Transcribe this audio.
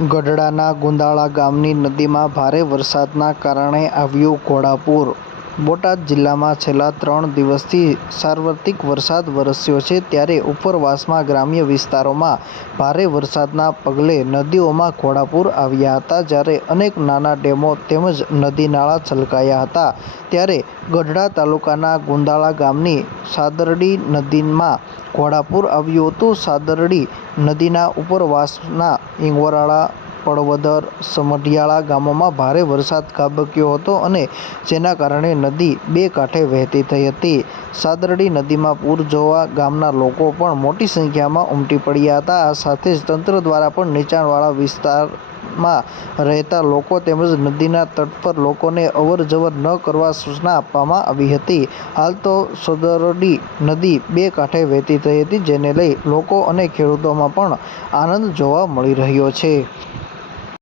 ગઢડાના ગુંદાળા ગામની નદીમાં ભારે વરસાદના કારણે આવ્યું ઘોડાપૂર. બોટાદ જિલ્લામાં છેલ્લા ત્રણ દિવસથી સાર્વત્રિક વરસાદ વરસ્યો છે ત્યારે ઉપરવાસમાં ગ્રામ્ય વિસ્તારોમાં ભારે વરસાદના પગલે નદીઓમાં ઘોડાપૂર આવ્યા હતા જ્યારે અનેક નાના ડેમો તેમજ નદી નાળા છલકાયા હતા. ત્યારે ગઢડા તાલુકાના ગુંદાળા ગામની સાદરડી નદીમાં ઘોડાપૂર આવ્યું હતું. સાદરડી નદીના ઉપરવાસના ઇંગવરાળા પડવદર સમઢિયાળા ગામોમાં ભારે વરસાદ ખાબક્યો હતો અને જેના કારણે નદી બે કાંઠે વહેતી થઈ હતી. સાદરડી નદીમાં પૂર જોવા ગામના લોકો પણ મોટી સંખ્યામાં ઉમટી પડ્યા હતા. આ સાથે જ તંત્ર દ્વારા પણ નીચાણવાળા વિસ્તારમાં રહેતા લોકો તેમજ નદીના તટ પર લોકોને અવર જવર ન કરવા સૂચના આપવામાં આવી હતી. હાલ તો સદરડી નદી બે કાંઠે વહેતી થઈ હતી, જેને લઈ લોકો અને ખેડૂતોમાં પણ આનંદ જોવા મળી રહ્યો છે.